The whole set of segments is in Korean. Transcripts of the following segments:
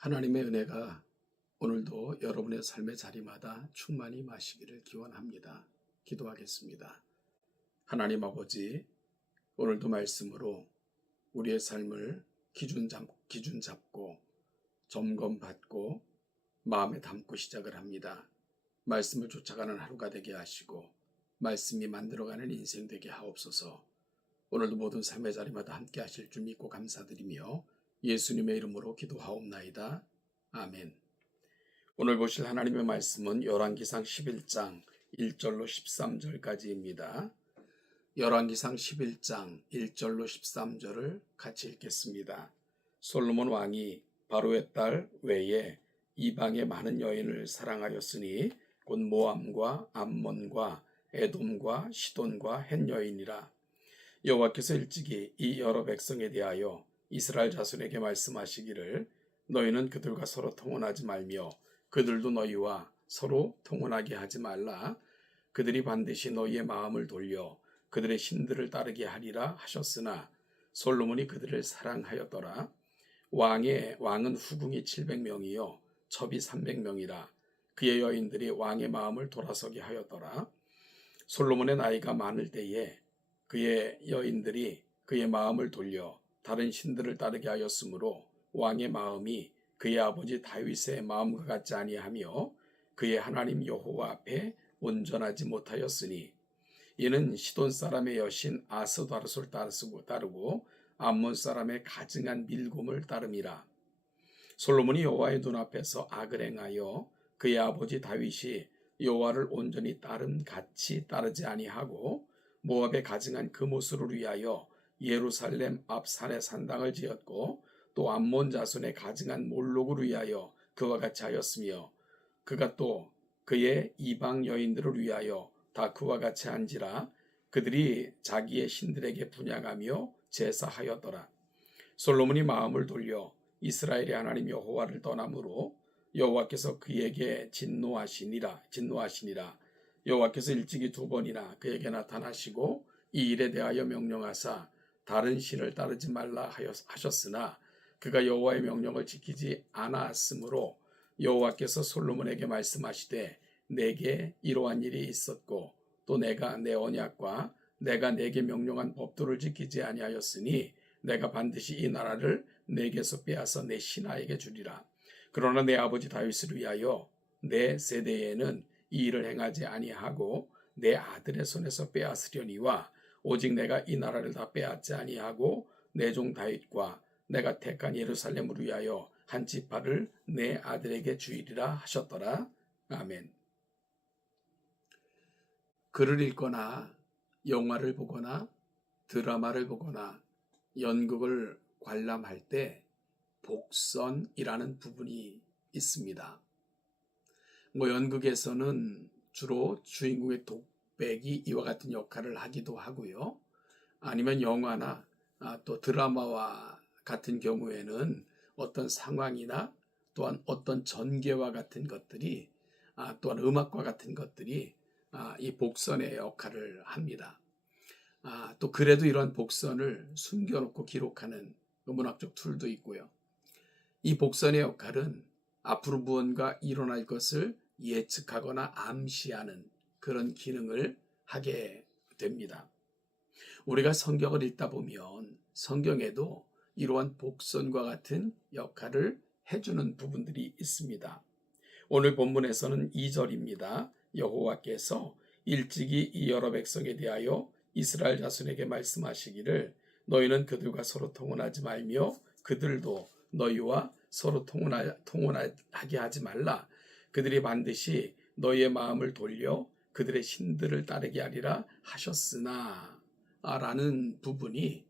하나님의 은혜가 오늘도 여러분의 삶의 자리마다 충만히 마시기를 기원합니다. 기도하겠습니다. 하나님 아버지, 오늘도 말씀으로 우리의 삶을 기준 잡고 점검받고 마음에 담고 시작을 합니다. 말씀을 쫓아가는 하루가 되게 하시고 말씀이 만들어가는 인생 되게 하옵소서. 오늘도 모든 삶의 자리마다 함께 하실 줄 믿고 감사드리며 예수님의 이름으로 기도하옵나이다. 아멘. 오늘 보실 하나님의 말씀은 열왕기상 11장 1절로 13절까지입니다. 열왕기상 11장 1절로 13절을 같이 읽겠습니다. 솔로몬 왕이 바로의 딸 외에 이방의 많은 여인을 사랑하였으니 곧 모함과 암몬과 에돔과 시돈과 헷 여인이라. 여호와께서 일찍이 이 여러 백성에 대하여 이스라엘 자손에게 말씀하시기를 너희는 그들과 서로 통혼하지 말며 그들도 너희와 서로 통혼하게 하지 말라. 그들이 반드시 너희의 마음을 돌려 그들의 신들을 따르게 하리라 하셨으나 솔로몬이 그들을 사랑하였더라. 왕은 후궁이 700명이요 첩이 300명이라. 그의 여인들이 왕의 마음을 돌아서게 하였더라. 솔로몬의 나이가 많을 때에 그의 여인들이 그의 마음을 돌려 다른 신들을 따르게 하였으므로 왕의 마음이 그의 아버지 다윗의 마음과 같지 아니하며 그의 하나님 여호와 앞에 온전하지 못하였으니 이는 시돈 사람의 여신 아스다롯을 따르고 암몬 사람의 가증한 밀곰을 따름이라. 솔로몬이 여호와의 눈앞에서 악을 행하여 그의 아버지 다윗이 여호와를 온전히 따름같이 따르지 아니하고 모압의 가증한 그모스를 위하여 예루살렘 앞 산에 산당을 지었고 또 암몬 자손의 가증한 몰록을 위하여 그와 같이 하였으며 그가 또 그의 이방 여인들을 위하여 다 그와 같이 한지라. 그들이 자기의 신들에게 분향하며 제사하였더라. 솔로몬이 마음을 돌려 이스라엘의 하나님 여호와를 떠남으로 여호와께서 그에게 진노하시니라. 여호와께서 일찍이 2번이나 그에게 나타나시고 이 일에 대하여 명령하사 다른 신을 따르지 말라 하셨으나 그가 여호와의 명령을 지키지 않았으므로 여호와께서 솔로몬에게 말씀하시되 내게 이러한 일이 있었고 또 내가 내 언약과 내가 내게 명령한 법도를 지키지 아니하였으니 내가 반드시 이 나라를 내게서 빼앗아 내 신하에게 주리라. 그러나 내 아버지 다윗을 위하여 내 세대에는 이 일을 행하지 아니하고 내 아들의 손에서 빼앗으려니와 오직 내가 이 나라를 다 빼앗지 아니하고 내 종 다윗과 내가 택한 예루살렘을 위하여 한 지파를 내 아들에게 주이리라 하셨더라. 아멘. 글을 읽거나 영화를 보거나 드라마를 보거나 연극을 관람할 때 복선이라는 부분이 있습니다. 연극에서는 주로 주인공의 독백이 이와 같은 역할을 하기도 하고요. 아니면 영화나 또 드라마와 같은 경우에는 어떤 상황이나 또한 어떤 전개와 같은 것들이 또한 음악과 같은 것들이 이 복선의 역할을 합니다. 또 그래도 이런 복선을 숨겨놓고 기록하는 문학적 툴도 있고요. 이 복선의 역할은 앞으로 무언가 일어날 것을 예측하거나 암시하는 그런 기능을 하게 됩니다. 우리가 성경을 읽다 보면 성경에도 이러한 복선과 같은 역할을 해주는 부분들이 있습니다. 오늘 본문에서는 2절입니다. 여호와께서 일찍이 이 여러 백성에 대하여 이스라엘 자손에게 말씀하시기를 너희는 그들과 서로 통혼하지 말며 그들도 너희와 서로 통혼하게 하지 말라. 그들이 반드시 너희의 마음을 돌려 그들의 신들을 따르게 하리라 하셨으나 라는 부분이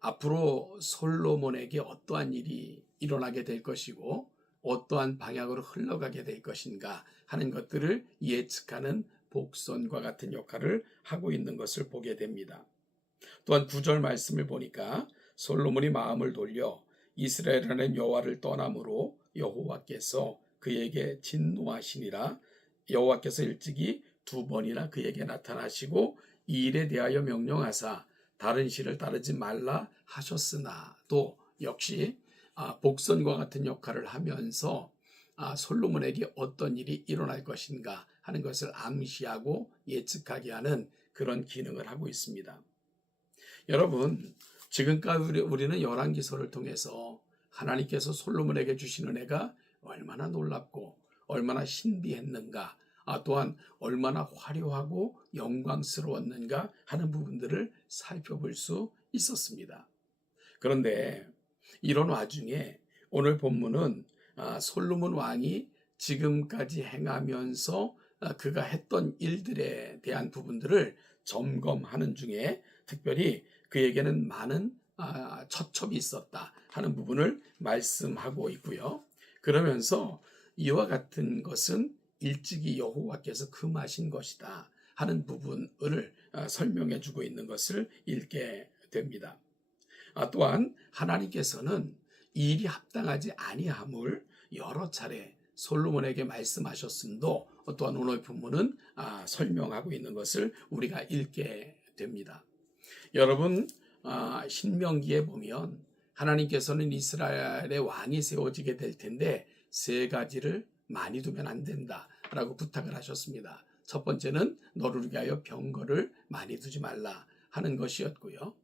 앞으로 솔로몬에게 어떠한 일이 일어나게 될 것이고 어떠한 방향으로 흘러가게 될 것인가 하는 것들을 예측하는 복선과 같은 역할을 하고 있는 것을 보게 됩니다. 또한 9절 말씀을 보니까 솔로몬이 마음을 돌려 이스라엘 하나님 여호와를 떠남으로 여호와께서 그에게 진노하시니라. 여호와께서 일찍이 2번이나 그에게 나타나시고 이 일에 대하여 명령하사 다른 신을 따르지 말라 하셨으나 또 역시 복선과 같은 역할을 하면서 솔로몬에게 어떤 일이 일어날 것인가 하는 것을 암시하고 예측하게 하는 그런 기능을 하고 있습니다. 여러분, 지금까지 우리는 열왕기서를 통해서 하나님께서 솔로몬에게 주신 은혜가 얼마나 놀랍고 얼마나 신비했는가, 또한 얼마나 화려하고 영광스러웠는가 하는 부분들을 살펴볼 수 있었습니다. 그런데 이런 와중에 오늘 본문은 솔로몬 왕이 지금까지 행하면서 그가 했던 일들에 대한 부분들을 점검하는 중에 특별히 그에게는 많은 처첩이 있었다 하는 부분을 말씀하고 있고요. 그러면서 이와 같은 것은 일찍이 여호와께서 금하신 것이다 하는 부분을 설명해 주고 있는 것을 읽게 됩니다. 또한 하나님께서는 이 일이 합당하지 아니함을 여러 차례 솔로몬에게 말씀하셨음도 또한 오늘 본문은 설명하고 있는 것을 우리가 읽게 됩니다. 여러분, 신명기에 보면 하나님께서는 이스라엘의 왕이 세워지게 될 텐데 세 가지를 많이 두면 안 된다라고 부탁을 하셨습니다. 첫 번째는 너를 위하여 병거를 많이 두지 말라 하는 것이었고요.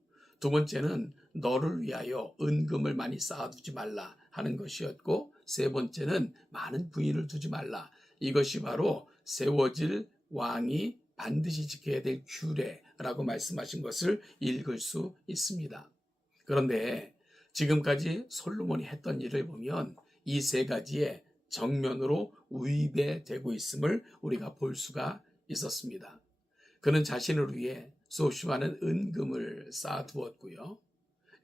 두 번째는 너를 위하여 은금을 많이 쌓아두지 말라 하는 것이었고, 세 번째는 많은 부인을 두지 말라. 이것이 바로 세워질 왕이 반드시 지켜야 될 규례라고 말씀하신 것을 읽을 수 있습니다. 그런데 지금까지 솔로몬이 했던 일을 보면 이 세 가지에 정면으로 위배되고 있음을 우리가 볼 수가 있었습니다. 그는 자신을 위해 수없이 많은 은금을 쌓아두었고요.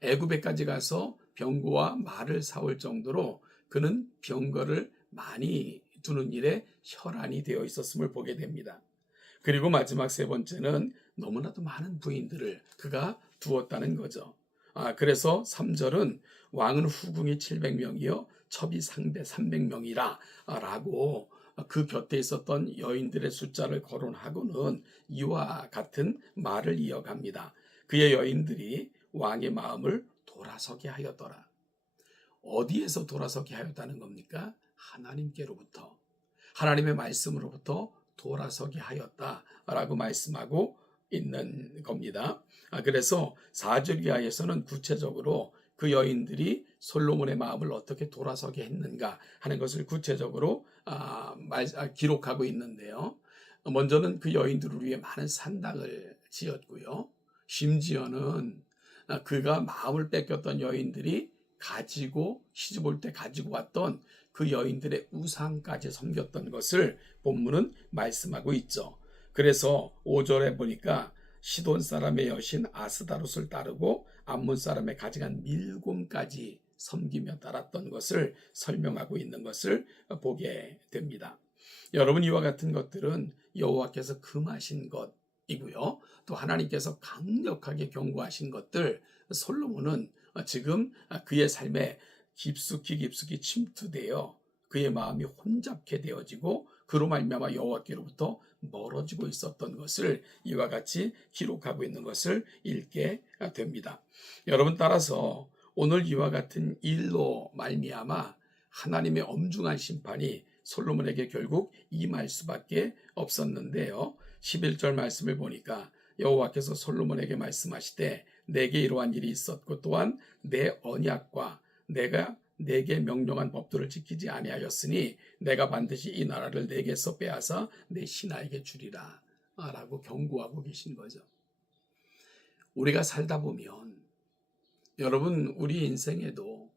애굽에까지 가서 병거와 말을 사올 정도로 그는 병거를 많이 두는 일에 혈안이 되어 있었음을 보게 됩니다. 그리고 마지막 세 번째는 너무나도 많은 부인들을 그가 두었다는 거죠. 그래서 3절은 왕은 후궁이 700명이요 첩이 상대 300명이라 라고 그 곁에 있었던 여인들의 숫자를 거론하고는 이와 같은 말을 이어갑니다. 그의 여인들이 왕의 마음을 돌아서게 하였더라. 어디에서 돌아서게 하였다는 겁니까? 하나님께로부터, 하나님의 말씀으로부터 돌아서게 하였다라고 말씀하고 있는 겁니다. 그래서 4절 이하에서는 구체적으로 그 여인들이 솔로몬의 마음을 어떻게 돌아서게 했는가 하는 것을 구체적으로 기록하고 있는데요. 먼저는 그 여인들을 위해 많은 산당을 지었고요. 심지어는 그가 마음을 뺏겼던 여인들이 가지고 시집 올 때 가지고 왔던 그 여인들의 우상까지 섬겼던 것을 본문은 말씀하고 있죠. 그래서 5절에 보니까 시돈 사람의 여신 아스다롯을 따르고 암몬 사람의 가증한 밀곰까지 섬기며 따랐던 것을 설명하고 있는 것을 보게 됩니다. 여러분, 이와 같은 것들은 여호와께서 금하신 것이고요. 또 하나님께서 강력하게 경고하신 것들, 솔로몬은 지금 그의 삶에 깊숙이 침투되어 그의 마음이 혼잡게 되어지고 그로 말미암아 여호와께로부터 멀어지고 있었던 것을 이와 같이 기록하고 있는 것을 읽게 됩니다. 여러분, 따라서 오늘 이와 같은 일로 말미암아 하나님의 엄중한 심판이 솔로몬에게 결국 임할 수밖에 없었는데요. 11절 말씀을 보니까 여호와께서 솔로몬에게 말씀하시되 내게 이러한 일이 있었고 또한 내 언약과 내가 내게 명령한 법도를 지키지 아니하였으니 내가 반드시 이 나라를 내게서 빼앗아 내 신하에게 주리라 라고 경고하고 계신 거죠. 우리가 살다 보면 여러분, 우리 인생에도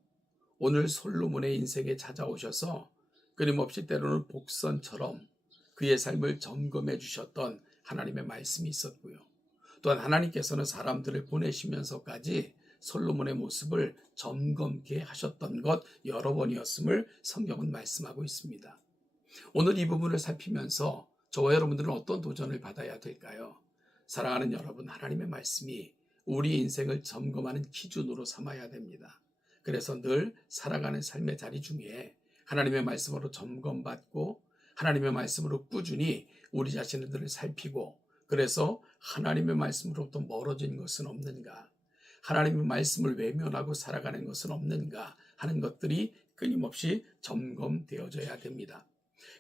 오늘 솔로몬의 인생에 찾아오셔서 끊임없이 때로는 복선처럼 그의 삶을 점검해 주셨던 하나님의 말씀이 있었고요. 또한 하나님께서는 사람들을 보내시면서까지 솔로몬의 모습을 점검케 하셨던 것 여러 번이었음을 성경은 말씀하고 있습니다. 오늘 이 부분을 살피면서 저와 여러분들은 어떤 도전을 받아야 될까요? 사랑하는 여러분, 하나님의 말씀이 우리 인생을 점검하는 기준으로 삼아야 됩니다. 그래서 늘 살아가는 삶의 자리 중에 하나님의 말씀으로 점검받고 하나님의 말씀으로 꾸준히 우리 자신들을 살피고, 그래서 하나님의 말씀으로부터 멀어진 것은 없는가, 하나님의 말씀을 외면하고 살아가는 것은 없는가 하는 것들이 끊임없이 점검되어져야 됩니다.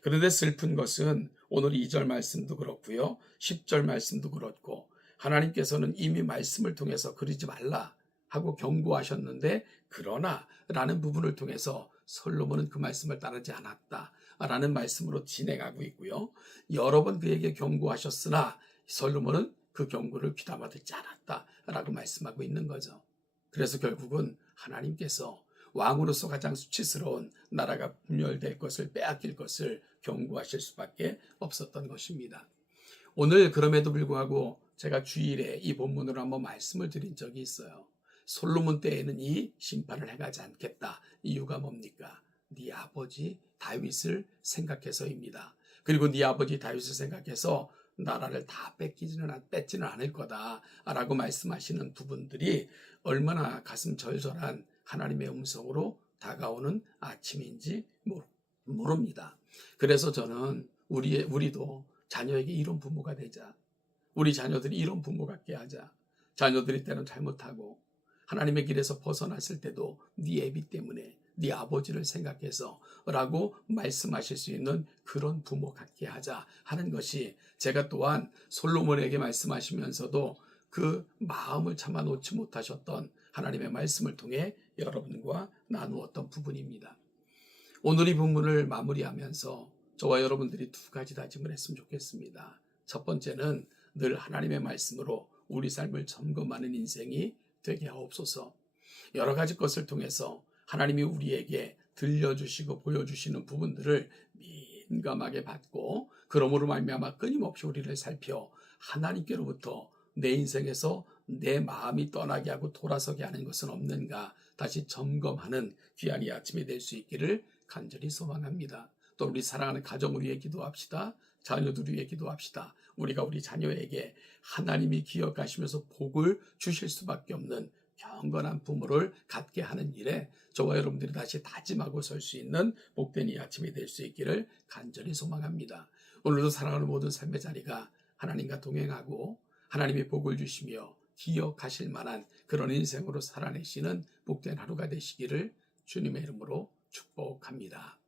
그런데 슬픈 것은 오늘 2절 말씀도 그렇고요. 10절 말씀도 그렇고 하나님께서는 이미 말씀을 통해서 그러지 말라 하고 경고하셨는데 그러나 라는 부분을 통해서 솔로몬은 그 말씀을 따르지 않았다 라는 말씀으로 진행하고 있고요. 여러 번 그에게 경고하셨으나 솔로몬은 그 경고를 귀담아 듣지 않았다 라고 말씀하고 있는 거죠. 그래서 결국은 하나님께서 왕으로서 가장 수치스러운 나라가 분열될 것을 빼앗길 것을 경고하실 수밖에 없었던 것입니다. 오늘 그럼에도 불구하고 제가 주일에 이 본문으로 한번 말씀을 드린 적이 있어요. 솔로몬 때에는 이 심판을 행하지 않겠다. 이유가 뭡니까? 네 아버지 다윗을 생각해서입니다. 그리고 네 아버지 다윗을 생각해서 나라를 다 뺏지는 않을 거다 라고 말씀하시는 부분들이 얼마나 가슴 절절한 하나님의 음성으로 다가오는 아침인지 모릅니다. 그래서 저는 우리도 자녀에게 이런 부모가 되자. 우리 자녀들이 이런 부모 같게 하자. 자녀들이 때론 잘못하고 하나님의 길에서 벗어났을 때도 네 애비 때문에 네 아버지를 생각해서 라고 말씀하실 수 있는 그런 부모 같게 하자 하는 것이 제가 또한 솔로몬에게 말씀하시면서도 그 마음을 참아 놓지 못하셨던 하나님의 말씀을 통해 여러분과 나누었던 부분입니다. 오늘 이 본문을 마무리하면서 저와 여러분들이 두 가지 다짐을 했으면 좋겠습니다. 첫 번째는 늘 하나님의 말씀으로 우리 삶을 점검하는 인생이 되게 하옵소서. 여러 가지 것을 통해서 하나님이 우리에게 들려주시고 보여주시는 부분들을 민감하게 받고 그러므로 말미암아 끊임없이 우리를 살펴 하나님께로부터 내 인생에서 내 마음이 떠나게 하고 돌아서게 하는 것은 없는가 다시 점검하는 귀한 이 아침이 될 수 있기를 간절히 소망합니다. 또 우리 사랑하는 가정을 위해 기도합시다. 자녀들 위해 기도합시다. 우리가 우리 자녀에게 하나님이 기억하시면서 복을 주실 수밖에 없는 경건한 부모를 갖게 하는 일에 저와 여러분들이 다시 다짐하고 설 수 있는 복된 이 아침이 될 수 있기를 간절히 소망합니다. 오늘도 사랑하는 모든 삶의 자리가 하나님과 동행하고 하나님이 복을 주시며 기억하실 만한 그런 인생으로 살아내시는 복된 하루가 되시기를 주님의 이름으로 축복합니다.